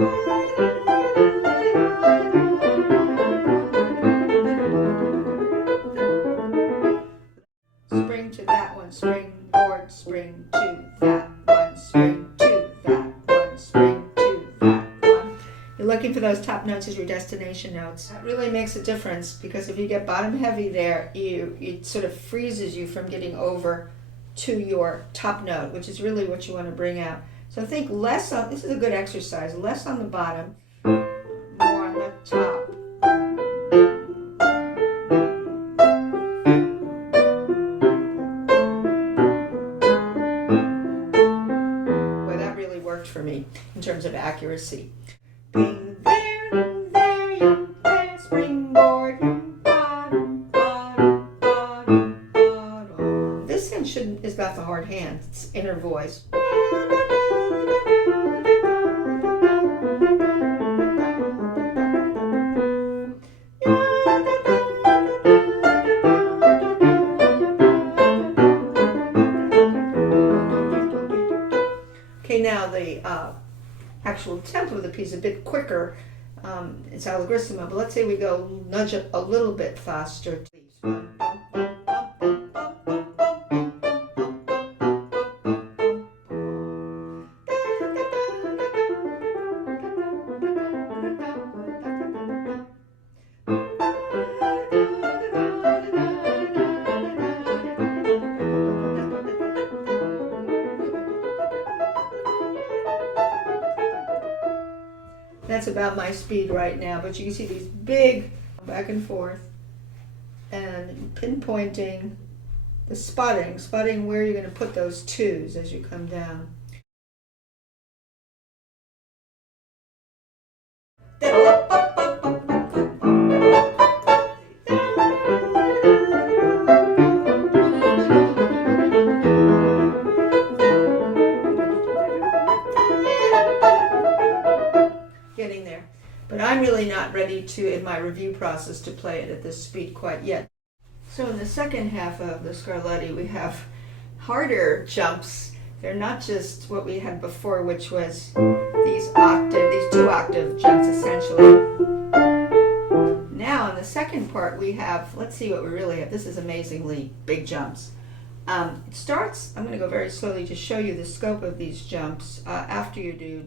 Spring to that one, springboard, spring to that one, spring to that one, spring to that one. You're looking for those top notes as your destination notes. That really makes a difference, because if you get bottom heavy there, it sort of freezes you from getting over to your top note, which is really what you want to bring out. So think less on, this is a good exercise, less on the bottom, more on the top. Well, that really worked for me in terms of accuracy. Being there, you there, springboard, bottom, bottom, bottom, bottom. This hand is not the hard hand, it's inner voice. Okay, now the actual tempo of the piece is a bit quicker. It's allegorithmic, but let's say we go nudge it a little bit faster. That's about my speed right now, but you can see these big back and forth and pinpointing the spotting where you're going to put those twos as you come down. Getting there. But I'm really not ready to, in my review process, to play it at this speed quite yet. So in the second half of the Scarlatti, we have harder jumps. They're not just what we had before, which was these 2-octave jumps essentially. Now in the second part we have, let's see what we really have. This is amazingly big jumps. It starts, I'm going to go very slowly to show you the scope of these jumps after you do.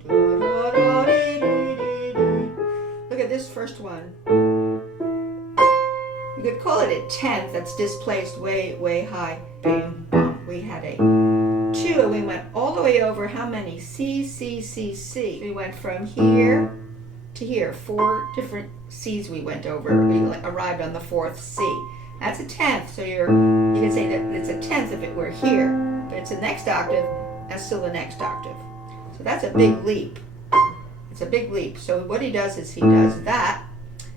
Look at this first one. You could call it a tenth that's displaced way, way high. Bam, bam. We had a 2 and we went all the way over how many? C, C, C, C. We went from here to here. 4 different C's we went over. We arrived on the 4th C. That's a tenth, so you can say that it's a tenth if it were here, but it's the next octave, that's still the next octave. So that's a big leap. It's a big leap. So what he does is he does that,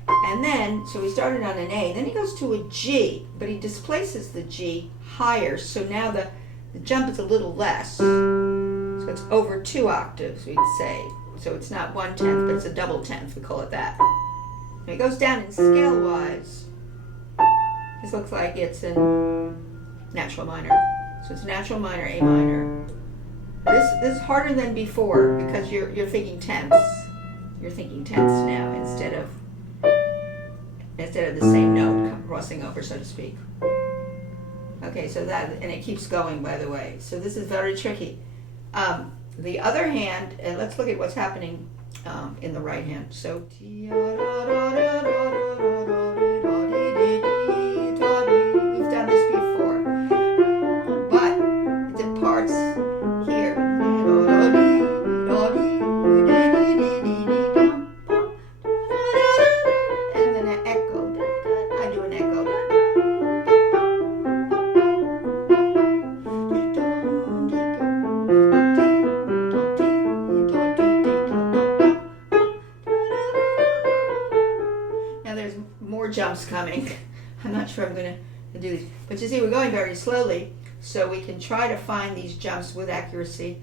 and then, so we started on an A, then he goes to a G, but he displaces the G higher, so now the jump is a little less. So it's over 2 octaves, we'd say. So it's not 1/10, but it's a double tenth, we call it that. And it goes down in scale-wise. This looks like it's in natural minor. So it's natural minor, A minor. This is harder than before because you're thinking tenths. You're thinking tenths now instead of the same note crossing over, so to speak. Okay, so that, and it keeps going, by the way. So this is very tricky. The other hand, and let's look at what's happening in the right hand. So we've done this before, but it departs here. And then an echo. I do an echo. Now there's more jumps coming. I'm not sure I'm going to do these, but you see we're going very slowly, so we can try to find these jumps with accuracy.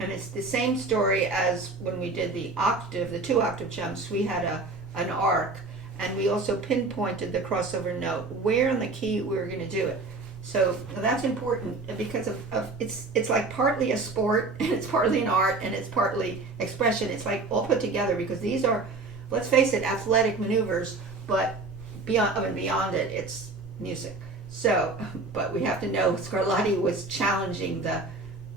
And it's the same story as when we did the 2-octave jumps. We had an arc, and we also pinpointed the crossover note, where in the key we were going to do it. So that's important because of it's like partly a sport and it's partly an art and it's partly expression. It's like all put together because these are, let's face it, athletic maneuvers, but beyond it, it's music. So, but we have to know Scarlatti was challenging the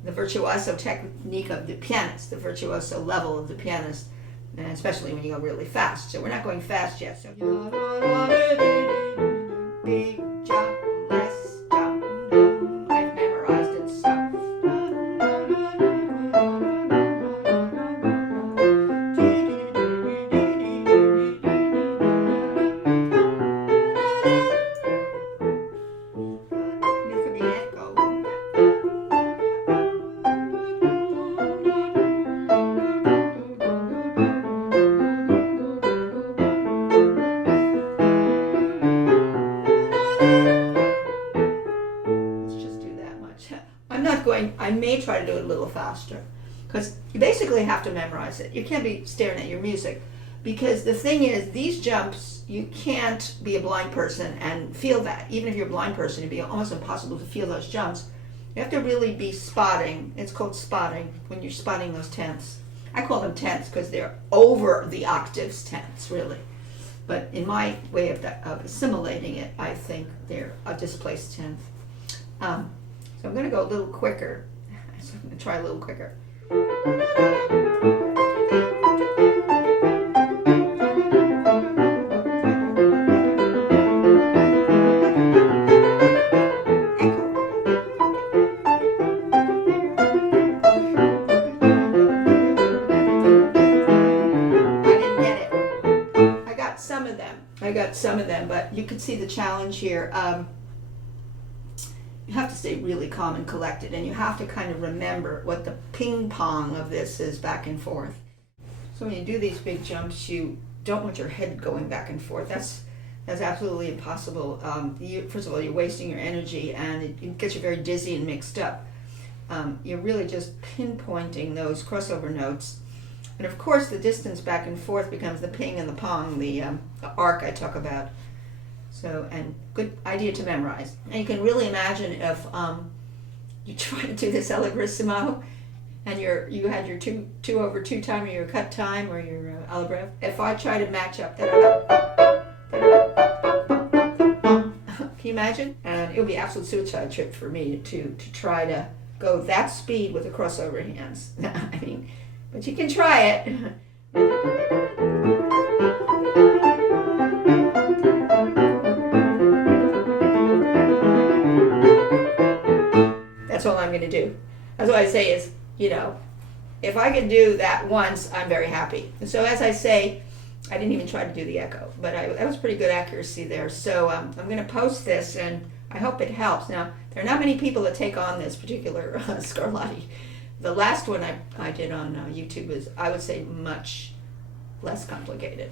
virtuoso technique of the pianist, the virtuoso level of the pianist, and especially when you go really fast. So we're not going fast yet. So big jump, less jump. I've memorized it. So this could be an echo. I may try to do it a little faster because you basically have to memorize it. You can't be staring at your music because the thing is, these jumps, you can't be a blind person and feel that. Even if you're a blind person, it'd be almost impossible to feel those jumps. You have to really be spotting. It's called spotting when you're spotting those tenths. I call them tenths because they're over the octaves tenths, really. But in my way of assimilating it, I think they're a displaced tenth. So I'm going to go a little quicker. So I'm going to try a little quicker. I didn't get it. I got some of them, but you can see the challenge here. You have to stay really calm and collected, and you have to kind of remember what the ping pong of this is back and forth. So when you do these big jumps, you don't want your head going back and forth. That's absolutely impossible. First of all, you're wasting your energy, and it gets you very dizzy and mixed up. You're really just pinpointing those crossover notes. And of course, the distance back and forth becomes the ping and the pong, the arc I talk about. So, and good idea to memorize. And you can really imagine if you try to do this allegretto and you had your 2/2 time or your cut time or your allegretto. If I try to match up that, can you imagine? And it would be absolute suicide trip for me to try to go that speed with the crossover hands. I mean, but you can try it. That's all I'm going to do. That's what I say is, if I can do that once, I'm very happy. And so as I say, I didn't even try to do the echo, but that was pretty good accuracy there. So I'm going to post this, and I hope it helps. Now, there are not many people that take on this particular Scarlatti. The last one I did on YouTube was, I would say, much less complicated.